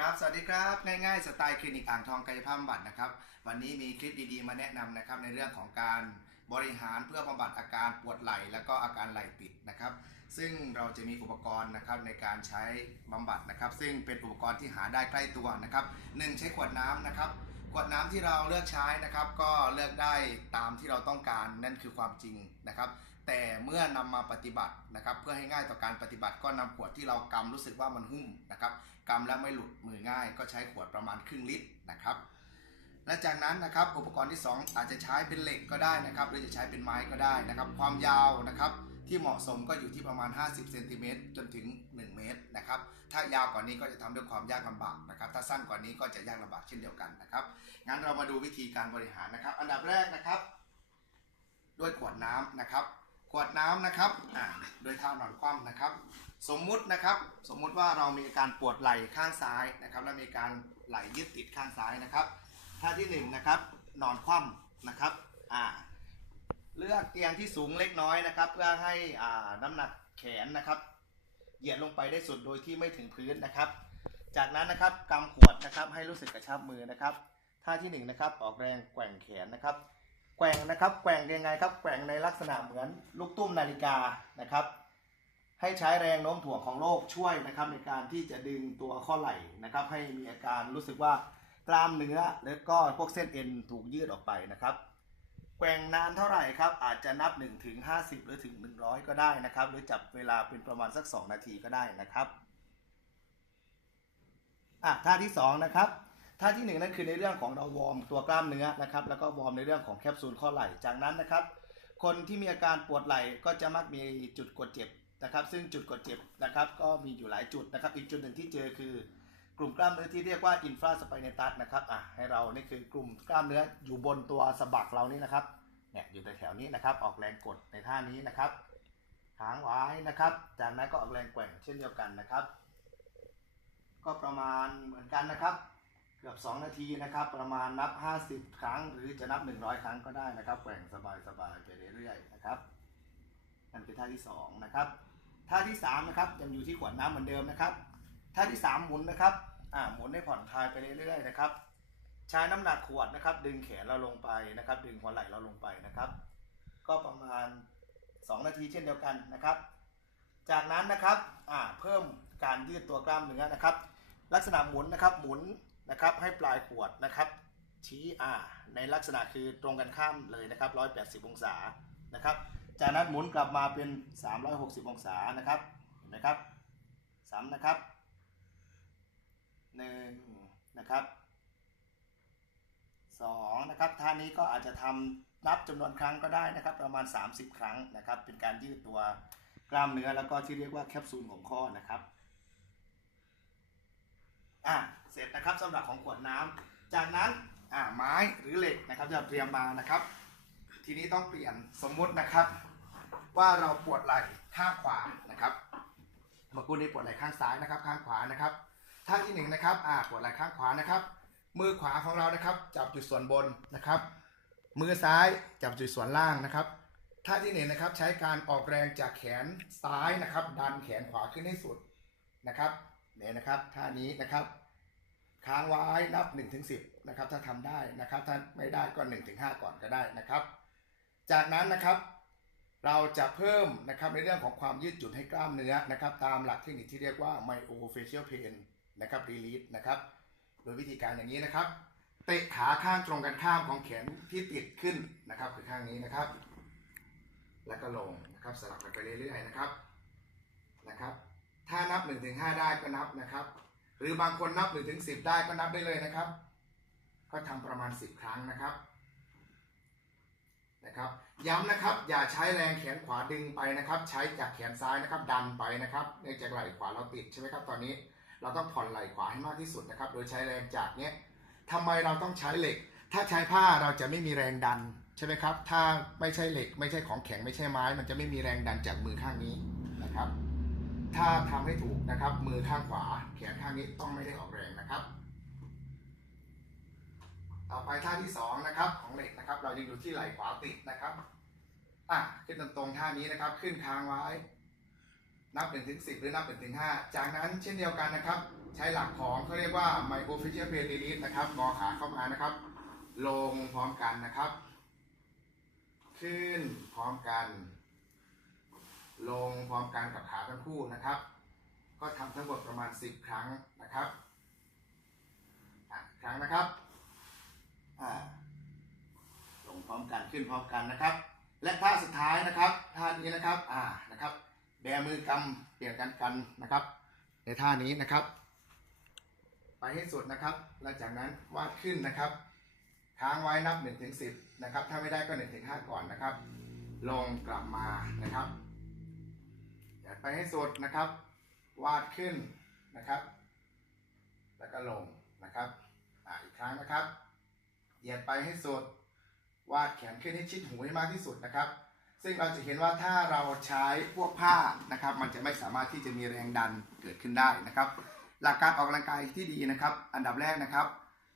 ครับ สวัสดีครับ ง่ายๆ สไตล์คลินิกอ่างทองกายภาพบำบัดนะครับ วันนี้มีคลิปดีๆ มาแนะนำนะครับในเรื่องของการบริหารเพื่อบำบัดอาการปวดไหล่ แล้วก็อาการไหล่ติดนะครับ ซึ่งเราจะมีอุปกรณ์นะครับในการใช้บำบัดนะครับ ซึ่งเป็นอุปกรณ์ที่หาได้ใกล้ตัวนะครับหนึ่งใช้ขวดน้ำนะครับขวดน้ำที่เราเลือกใช้นะครับ ก็เลือกได้ตามที่เราต้องการนั่นคือความจริงนะครับ แต่เมื่อนำมาปฏิบัตินะครับ เพื่อให้ง่ายต่อการปฏิบัติก็นำขวดที่เรากำรู้สึกว่ามันหุ้มนะครับกำแล้วไม่หลุดมือง่าย ก็ใช้ขวดประมาณครึ่งลิตรนะครับ และจากนั้นนะครับอุปกรณ์ที่ 2 อาจจะใช้เป็นเหล็กก็ได้นะครับ หรือจะใช้เป็นไม้ก็ได้นะครับ ความยาวนะครับที่เหมาะสมก็อยู่ที่ประมาณ 50เซนติเมตรจนถึง 1 เมตรนะครับ ถ้ายาวกว่านี้ก็จะทำด้วยความยากลำบากนะครับ ถ้าสั้นกว่านี้ก็จะยากลำบากเช่นเดียวกันนะครับ งั้นเรามาดูวิธีการบริหารนะครับ อันดับแรกนะครับ ด้วยขวดน้ำนะครับ ขวดน้ำนะครับอ่าโดยเท้านอนคว่ำนะครับ สมมุตินะครับ สมมุติว่าเรามีอาการปวดไหล่ข้างซ้ายนะครับ และมีการไหล่ยึดติดข้างซ้ายนะครับ ท่าที่หนึ่งนะครับนอนคว่ำนะครับอ่าเลือกเตียงที่สูงเล็กน้อยนะครับ เพื่อให้อ่าน้ำหนักแขนนะครับ เหยียดลงไปได้สุดโดยที่ไม่ถึงพื้นนะครับ จากนั้นนะครับกำขวดนะครับให้รู้สึกกระชับมือนะครับท่าที่หนึ่งนะครับออกแรงแกว่งแขนนะครับแกว่งนะครับแกว่งยังไงครับแกว่งในลักษณะเหมือนลูกตุ้มนาฬิกานะครับ ให้ใช้แรงโน้มถ่วงของโลกช่วยนะครับในการที่จะดึงตัวข้อไหล่นะครับ ให้มีอาการรู้สึกว่า กล้ามเนื้อแล้วก็พวกเส้นเอ็นถูกยืดออกไปนะครับแกว่งนานเท่าไหร่ครับ อาจจะนับ 1 ถึง 50 หรือถึง 100 ก็ได้นะครับ หรือจับเวลาเป็นประมาณสัก 2 นาทีก็ได้นะครับอะท่าที่สองนะครับท่าที่หนึ่งนั่นคือในเรื่องของเราวอร์มตัวกล้ามเนื้อนะครับ แล้วก็วอร์มในเรื่องของแคปซูลข้อไหล่จากนั้นนะครับ คนที่มีอาการปวดไหล่ก็จะมักมีจุดกดเจ็บนะครับ ซึ่งจุดกดเจ็บนะครับ ก็มีอยู่หลายจุดนะครับ อีกจุดหนึ่งที่เจอคือ กลุ่มกล้ามเนื้อที่เรียกว่าอินฟราสไปเนตัสนะครับอะให้เรานี่คือกลุ่มกล้ามเนื้ออยู่บนตัวสะบักเรานี่นะครับเนี่ยอยู่แถวๆนี้นะครับออกแรงกดในท่านี้นะครับค้างไว้นะครับ จากนั้นก็ออกแรงแกว่งเช่นเดียวกันนะครับ ก็ประมาณเหมือนกันนะครับ เกือบ 2 นาทีนะครับ ประมาณนับ 50 ครั้ง หรือจะนับ 100 ครั้งก็ได้นะครับแกว่งสบายๆไปเรื่อยๆนะครับนั่นคือท่าที่2นะครับท่าที่3นะครับยังอยู่ที่ขวดน้ำเหมือนเดิมนะครับท่าที่ 3 หมุนนะครับ อ่าหมุนให้ผ่อนคลายไปเรื่อยๆนะครับ ใช้น้ำหนักขวดนะครับ ดึงแขนเราลงไปนะครับ ดึงหัวไหล่เราลงไปนะครับ ก็ประมาณ 2 นาทีเช่นเดียวกันนะครับ จากนั้นนะครับอ่าเพิ่มการยืดตัวกล้ามเนื้อนะครับ ลักษณะหมุนนะครับหมุนนะครับให้ปลายขวดนะครับ ชี้อ่าในลักษณะคือตรงกันข้ามเลยนะครับ 180 องศานะครับ จากนั้นหมุนกลับมาเป็น 360 องศานะครับเห็นไหมครับซ้ำนะครับ หนึ่งนะครับสองนะครับท่านี้ก็อาจจะทำนับจำนวนครั้งก็ได้นะครับประมาณ 30 ครั้งนะครับ เป็นการยืดตัวกล้ามเนื้อแล้วก็ที่เรียกว่าแคปซูลของข้อนะครับอะเสร็จนะครับสำหรับของขวดน้ำจากนั้นอะไม้หรือเหล็กนะครับที่เราเตรียมมานะครับ ทีนี้ต้องเปลี่ยนสมมุตินะครับ ว่าเราปวดไหล่ข้างขวานะครับเมื่อกี้นี้ปวดไหล่ข้างซ้ายนะครับ ข้างขวานะครับ ท่าที่หนึ่งนะครับอ่าปวดไหล่ข้างขวานะครับ มือขวาของเรานะครับ จับจุดส่วนบนนะครับ มือซ้ายจับจุดส่วนล่างนะครับท่าที่หนึ่งนะครับใช้การออกแรงจากแขนซ้ายนะครับ ดันแขนขวาขึ้นให้สุดนะครับเนี่ยนะครับท่านี้นะครับค้างไว้นับ1ถึง10นะครับถ้าทำได้นะครับถ้าไม่ได้ก็1ถึง5ก่อนก็ได้นะครับ จากนั้นนะครับเราจะเพิ่มนะครับในเรื่องของความยืดหยุ่นให้กล้ามเนื้อนะครับ ตามหลักเทคนิคที่เรียกว่า myofascial pain นะครับ release นะครับ โดยวิธีการอย่างนี้นะครับ เตะขาข้างตรงกันข้ามของแขนที่ติดขึ้นนะครับคือข้างนี้นะครับ แล้วก็ลงนะครับสลับกันไปเรื่อยๆนะครับนะครับ ถ้านับ1ถึง5ได้ก็นับนะครับ หรือบางคนนับ1ถึง10ได้ก็นับได้เลยนะครับ ก็ทำประมาณ 10 ครั้งนะครับนะครับย้ำนะครับอย่าใช้แรงแขนขวาดึงไปนะครับ ใช้จากแขนซ้ายนะครับดันไปนะครับเนื่องจากไหล่ขวาเราติดใช่ไหมครับตอนนี้ เราต้องผ่อนไหล่ขวาให้มากที่สุดนะครับ โดยใช้แรงจากเนี้ยทำไมเราต้องใช้เหล็ก ถ้าใช้ผ้าเราจะไม่มีแรงดันใช่ไหมครับ ถ้าไม่ใช่เหล็ก ไม่ใช่ของแข็งไม่ใช่ไม้ มันจะไม่มีแรงดันจากมือข้างนี้นะครับ ถ้าทำให้ถูกนะครับ มือข้างขวาแขนข้างนี้ต้องไม่ได้ออกแรงนะครับ ต่อไปท่าที่สองนะครับของเหล็กนะครับ เรายังอยู่ที่ไหล่ขวาติดนะครับอะขึ้นตรงๆท่านี้นะครับ ขึ้นค้างไว้ นับ1ถึง10 หรือนับ1ถึง5จากนั้นเช่นเดียวกันนะครับ ใช้หลักของเขาเรียกว่า myofascial pain release นะครับงอขาเข้ามานะครับ ลงพร้อมกันนะครับ ขึ้นพร้อมกัน ลงพร้อมกันกับขาทั้งคู่นะครับ ก็ทำทั้งหมดประมาณ 10 ครั้งนะครับครั้งนะครับลงพร้อมกันขึ้นพร้อมกันนะครับ และท่าสุดท้ายนะครับท่านี้นะครับอ่านะครับ แบมือกำเปลี่ยนกันกันนะครับ ในท่านี้นะครับ ไปให้สุดนะครับหลังจากนั้นวาดขึ้นนะครับค้างไว้นับ1นถึงสินะครับ ถ้าไม่ได้ก็1นถึงหก่อนนะครับ ลงกลับมานะครับอย่าไปให้สุดนะครับ วาดขึ้นนะครับ แล้วก็ลงนะครับออีกครั้งนะครับเหยียดไปให้สุด วาดแขนขึ้นให้ชิดหูให้มากที่สุดนะครับ ซึ่งเราจะเห็นว่าถ้าเราใช้พวกผ้านะครับ มันจะไม่สามารถที่จะมีแรงดันเกิดขึ้นได้นะครับ หลักการออกกำลังกายที่ดีนะครับ อันดับแรกนะครับ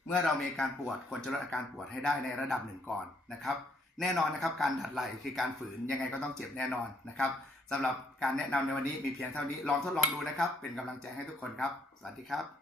เมื่อเรามีการปวดควรจะลดอาการปวดให้ได้ในระดับหนึ่งก่อนนะครับ แน่นอนนะครับการดัดไหล่คือการฝืนยังไงก็ต้องเจ็บแน่นอนนะครับสำหรับการแนะนำในวันนี้มีเพียงเท่านี้ลองทดลองดูนะครับ เป็นกำลังใจให้ทุกคนครับ สวัสดีครับ